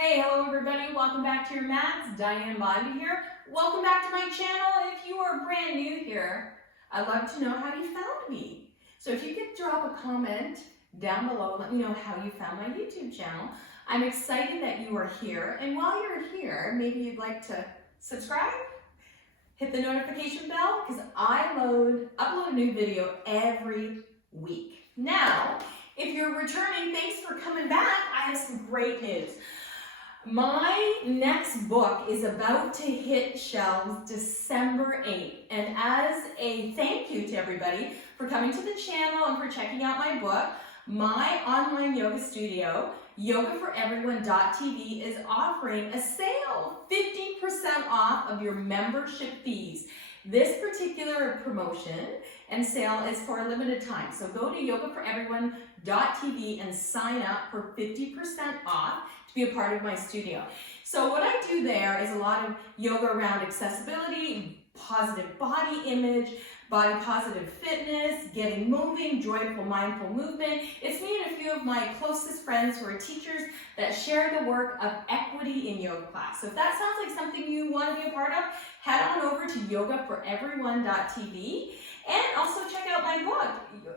Hey, hello everybody, welcome back to your mats. Diane Bondi here. Welcome back to my channel. If you are brand new here, I'd love to know how you found me. So if you could drop a comment down below, let me know how you found my YouTube channel. I'm excited that you are here, and while you're here, maybe you'd like to subscribe, hit the notification bell, because I upload a new video every week. Now, if you're returning, thanks for coming back. I have some great news. My next book is about to hit shelves December 8th, and as a thank you to everybody for coming to the channel and for checking out my book, my online yoga studio, yogaforeveryone.tv, is offering a sale, 50% off of your membership fees. This particular promotion and sale is for a limited time, so go to yogaforeveryone.tv and sign up for 50% off to be a part of my studio. So what I do there is a lot of yoga around accessibility, positive body image, body positive fitness, getting moving, joyful, mindful movement. It's me and a few of my closest friends who are teachers that share the work of equity in yoga class. So if that sounds like something you want to be a part of, head on over to yogaforeveryone.tv and also check out my book,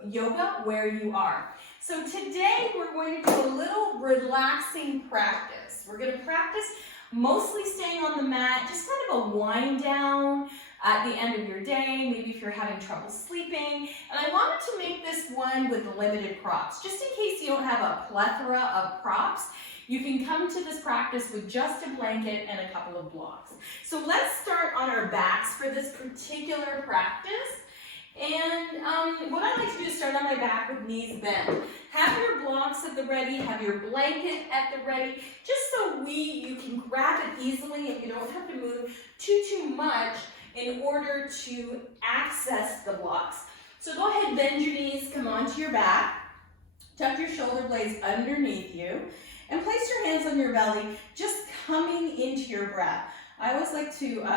Yoga Where You Are. So today we're going to do a little relaxing practice. We're going to practice mostly staying on the mat, just kind of a wind down at the end of your day, maybe if you're having trouble sleeping. And I wanted to make this one with limited props. Just in case you don't have a plethora of props, you can come to this practice with just a blanket and a couple of blocks. So let's start on our backs for this particular practice. And what I like to do is start on my back with knees bent. Have your blocks at the ready, have your blanket at the ready, just so you can grab it easily and you don't have to move too much in order to access the blocks. So go ahead, bend your knees, come onto your back, tuck your shoulder blades underneath you, and place your hands on your belly, just coming into your breath. I always like to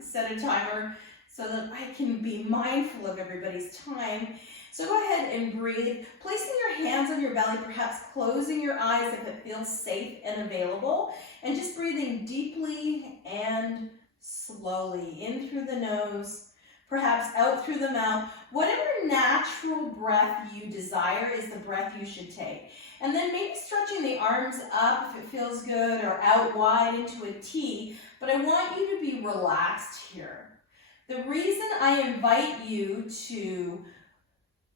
set a timer so that I can be mindful of everybody's time. So go ahead and breathe, placing your hands on your belly, perhaps closing your eyes if it feels safe and available, and just breathing deeply and slowly in through the nose, perhaps out through the mouth. Whatever natural breath you desire is the breath you should take. And then maybe stretching the arms up if it feels good, or out wide into a T, but I want you to be relaxed here. The reason I invite you to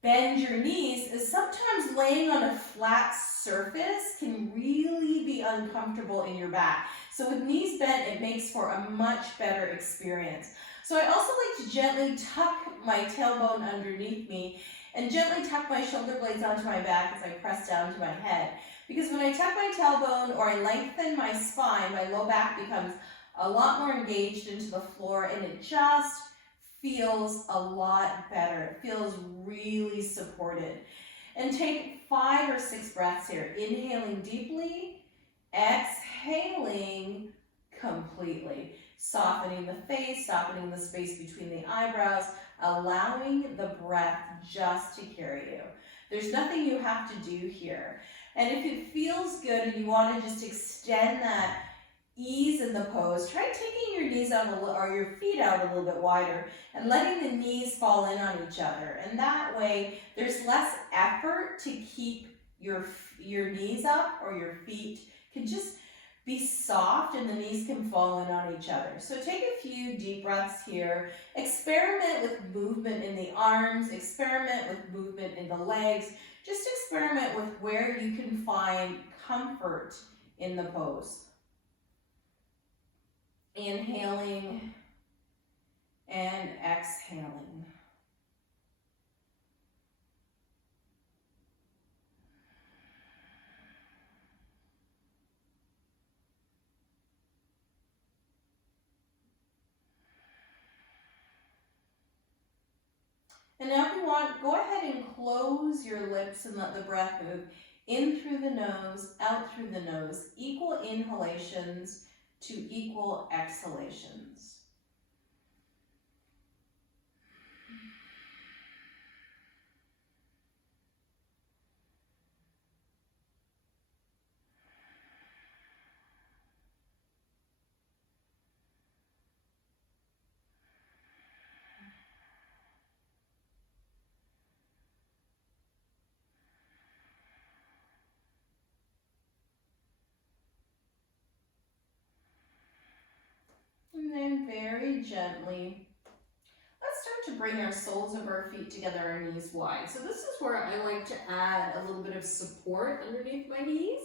bend your knees is sometimes laying on a flat surface can really be uncomfortable in your back. So with knees bent, it makes for a much better experience. So I also like to gently tuck my tailbone underneath me and gently tuck my shoulder blades onto my back as I press down to my head. Because when I tuck my tailbone or I lengthen my spine, my low back becomes a lot more engaged into the floor, and it just feels a lot better. It feels really supported. And take 5 or 6 breaths here. Inhaling deeply, exhaling completely. Softening the face, softening the space between the eyebrows, allowing the breath just to carry you. There's nothing you have to do here. And if it feels good and you want to just extend that ease in the pose, try taking your knees out or your feet out a little bit wider and letting the knees fall in on each other. And that way, there's less effort to keep your knees up, or your feet can just be soft and the knees can fall in on each other. So take a few deep breaths here. Experiment with movement in the arms, experiment with movement in the legs. Just experiment with where you can find comfort in the pose. Inhaling and exhaling. And now if you want, go ahead and close your lips and let the breath move in through the nose, out through the nose. Equal inhalations to equal exhalations. then very gently, let's start to bring our soles of our feet together, our knees wide. So this is where I like to add a little bit of support underneath my knees.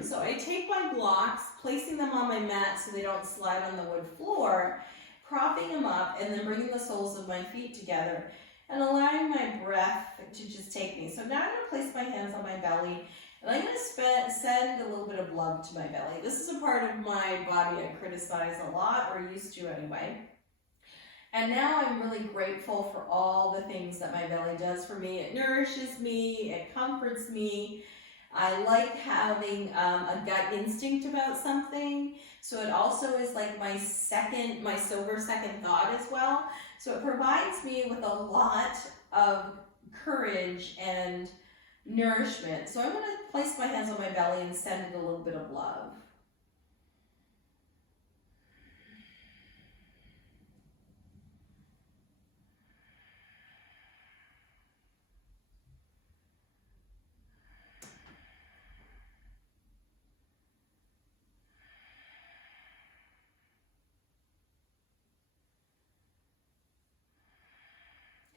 So I take my blocks, placing them on my mat so they don't slide on the wood floor, propping them up, and then bringing the soles of my feet together and allowing my breath to just take me. So now I'm going to place my hands on my belly, and I'm going to send a little bit of love to my belly. This is a part of my body I criticize a lot, or used to anyway. And now I'm really grateful for all the things that my belly does for me. It nourishes me, it comforts me. I like having a gut instinct about something. So it also is like my sober second thought as well. So it provides me with a lot of courage and nourishment. So I'm going to place my hands on my belly and send it a little bit of love.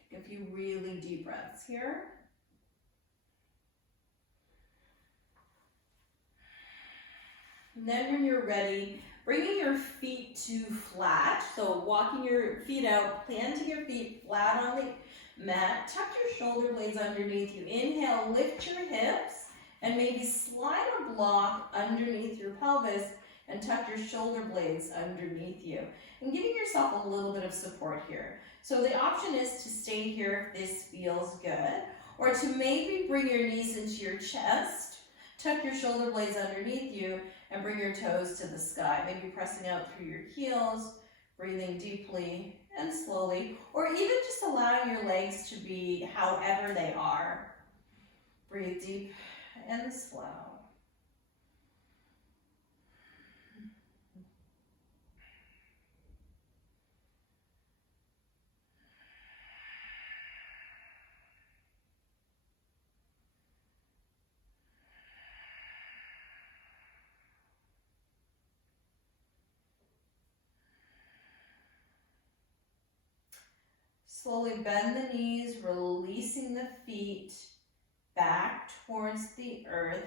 Take a few really deep breaths here. And then when you're ready, bringing your feet to flat, so walking your feet out, planting your feet flat on the mat, tuck your shoulder blades underneath you. Inhale, lift your hips, and maybe slide a block underneath your pelvis and tuck your shoulder blades underneath you. And giving yourself a little bit of support here. So the option is to stay here if this feels good, or to maybe bring your knees into your chest, tuck your shoulder blades underneath you, and bring your toes to the sky. Maybe pressing out through your heels, breathing deeply and slowly, or even just allowing your legs to be however they are. Breathe deep and slow. Slowly bend the knees, releasing the feet back towards the earth,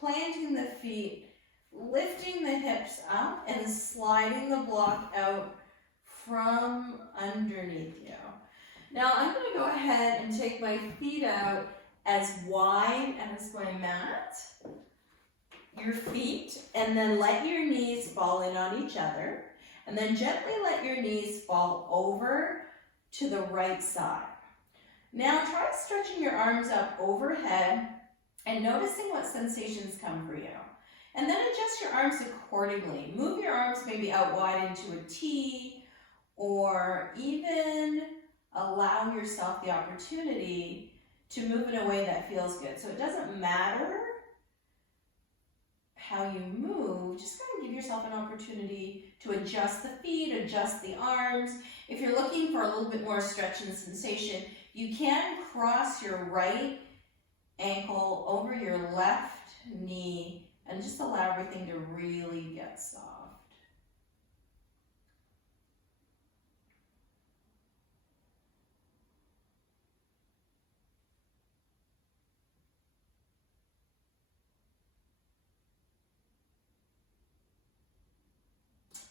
planting the feet, lifting the hips up, and sliding the block out from underneath you. Now I'm going to go ahead and take my feet out as wide as my mat, your feet, and then let your knees fall in on each other, and then gently let your knees fall over to the right side. Now try stretching your arms up overhead and noticing what sensations come for you. And then adjust your arms accordingly. Move your arms maybe out wide into a T, or even allow yourself the opportunity to move in a way that feels good. So it doesn't matter how you move, just kind of give yourself an opportunity to adjust the feet, adjust the arms. If you're looking for a little bit more stretch and sensation, you can cross your right ankle over your left knee and just allow everything to really get soft.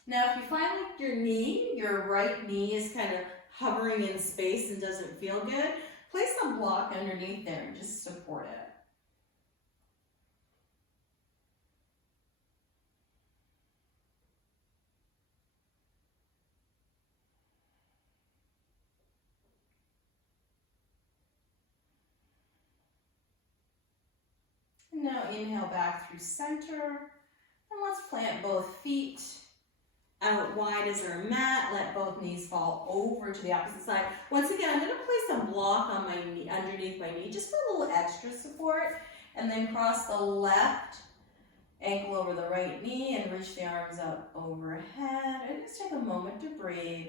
Now, if you find like your right knee is kind of hovering in space and doesn't feel good, place a block underneath there and just support it. And now inhale back through center, and let's plant both feet out wide as our mat. Let both knees fall over to the opposite side. Once again, I'm going to place a block on my knee, underneath my knee, just for a little extra support, and then cross the left ankle over the right knee and reach the arms up overhead. And just take a moment to breathe,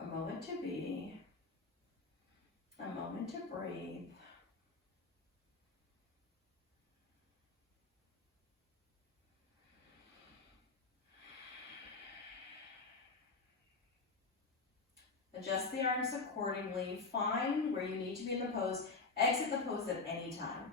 a moment to be, a moment to breathe. Adjust the arms accordingly. Find where you need to be in the pose. Exit the pose at any time.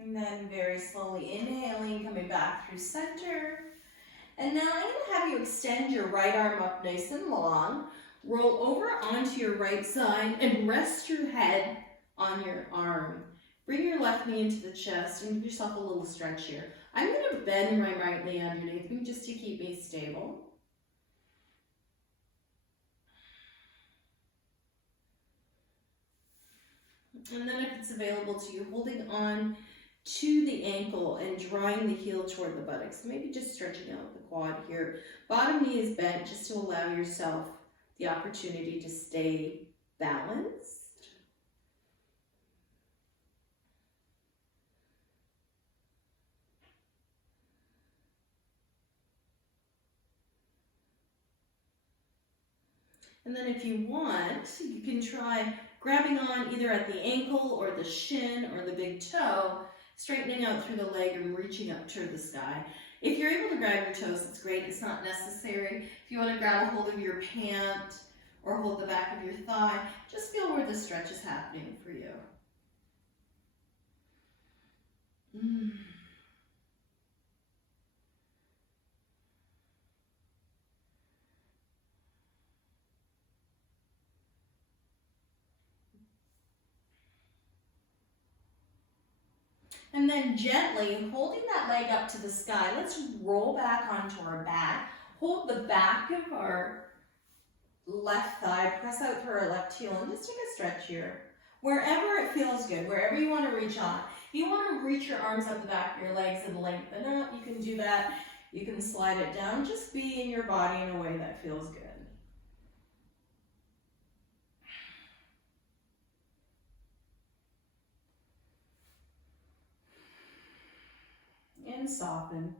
And then very slowly inhaling, coming back through center. And now I'm going to have you extend your right arm up nice and long. Roll over onto your right side and rest your head on your arm. Bring your left knee into the chest and give yourself a little stretch here. I'm going to bend my right knee underneath me just to keep me stable. And then if it's available to you, holding on to the ankle and drawing the heel toward the buttocks. Maybe just stretching out the quad here. Bottom knee is bent just to allow yourself the opportunity to stay balanced. And then if you want, you can try grabbing on either at the ankle or the shin or the big toe, straightening out through the leg and reaching up toward the sky. If you're able to grab your toes, it's great. It's not necessary. If you want to grab a hold of your pant or hold the back of your thigh, just feel where the stretch is happening for you. And then gently, holding that leg up to the sky, let's roll back onto our back. Hold the back of our left thigh, press out through our left heel, and just take a stretch here. Wherever it feels good, wherever you want to reach on. If you want to reach your arms up the back of your legs and lengthen up, you can do that. You can slide it down. Just be in your body in a way that feels good. And soften.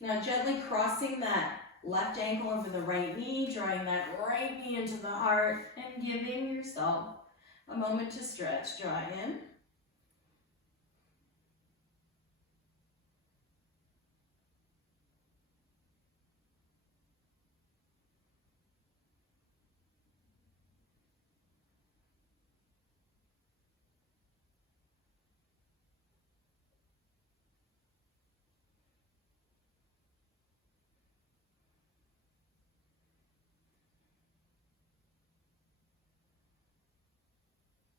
Now gently crossing that left ankle over the right knee, drawing that right knee into the heart and giving yourself a moment to stretch. Draw in.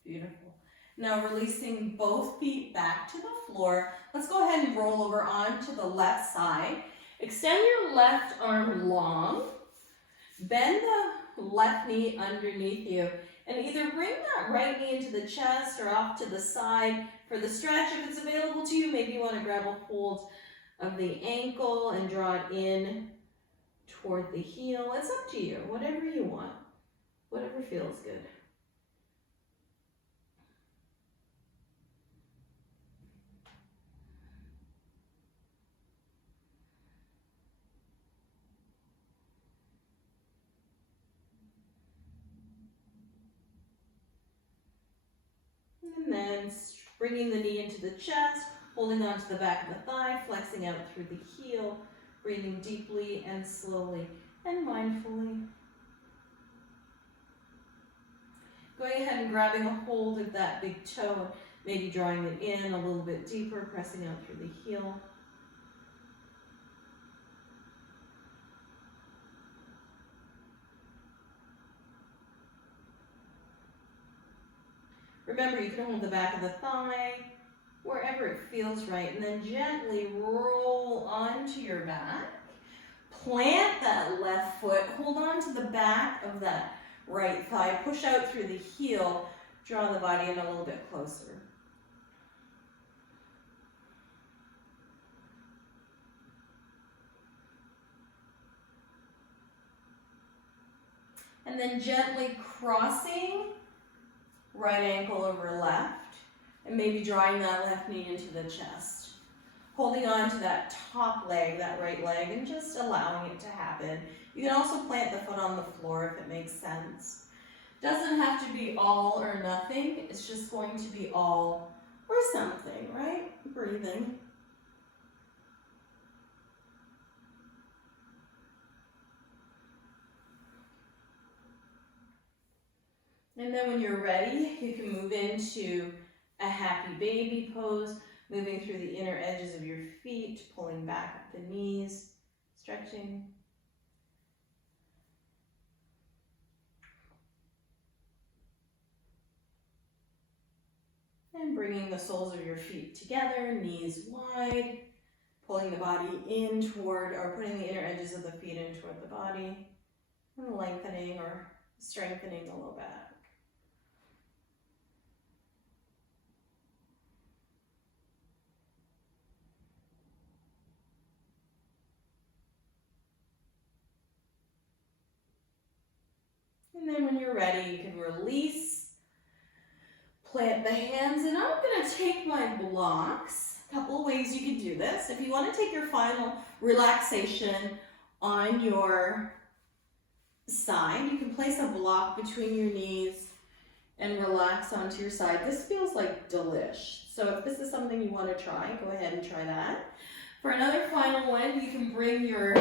Beautiful. Now releasing both feet back to the floor. Let's go ahead and roll over onto the left side. Extend your left arm long. Bend the left knee underneath you. And either bring that right knee into the chest or off to the side for the stretch. If it's available to you, maybe you want to grab a hold of the ankle and draw it in toward the heel. It's up to you. Whatever you want. Whatever feels good. And then bringing the knee into the chest, holding onto the back of the thigh, flexing out through the heel, breathing deeply and slowly and mindfully. Going ahead and grabbing a hold of that big toe, maybe drawing it in a little bit deeper, pressing out through the heel. Remember, you can hold the back of the thigh, wherever it feels right, and then gently roll onto your back. Plant that left foot, hold on to the back of that right thigh, push out through the heel, draw the body in a little bit closer. And then gently crossing right ankle over left, and maybe drawing that left knee into the chest. holding on to that top leg, that right leg, and just allowing it to happen. You can also plant the foot on the floor if it makes sense. Doesn't have to be all or nothing. It's just going to be all or something, right? Breathing. And then when you're ready, you can move into a happy baby pose, moving through the inner edges of your feet, pulling back up the knees, stretching. And bringing the soles of your feet together, knees wide, pulling the body in toward, or putting the inner edges of the feet in toward the body, and lengthening or strengthening the low back. And then when you're ready, you can release, plant the hands, and I'm going to take my blocks. A couple of ways you can do this. If you want to take your final relaxation on your side, you can place a block between your knees and relax onto your side. This feels like delish. So if this is something you want to try, go ahead and try that. For another final one, you can bring your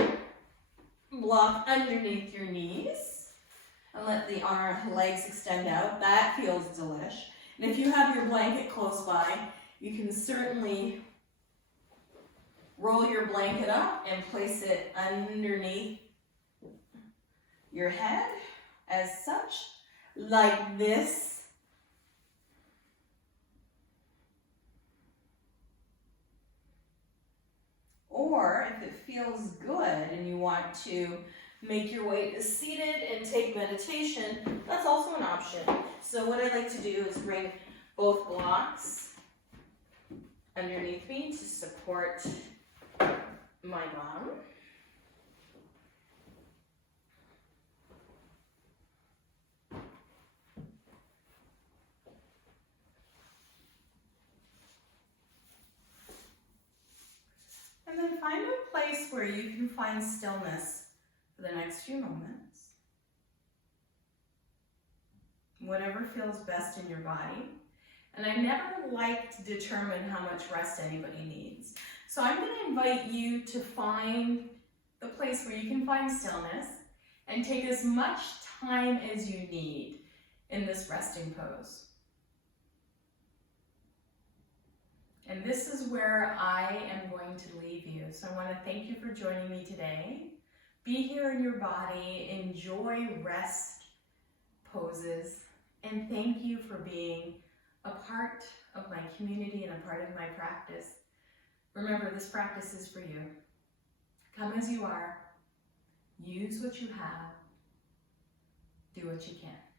block underneath your knees and let the legs extend out. That feels delish. And if you have your blanket close by, you can certainly roll your blanket up and place it underneath your head as such, like this. Or if it feels good and you want to make your way to seated and take meditation, that's also an option. So what I like to do is bring both blocks underneath me to support my bottom. And then find a place where you can find stillness for the next few moments. Whatever feels best in your body. And I never like to determine how much rest anybody needs. So I'm going to invite you to find the place where you can find stillness and take as much time as you need in this resting pose. And this is where I am going to leave you. So I want to thank you for joining me today. Be here in your body, enjoy rest poses, and thank you for being a part of my community and a part of my practice. Remember, this practice is for you. Come as you are, use what you have, do what you can.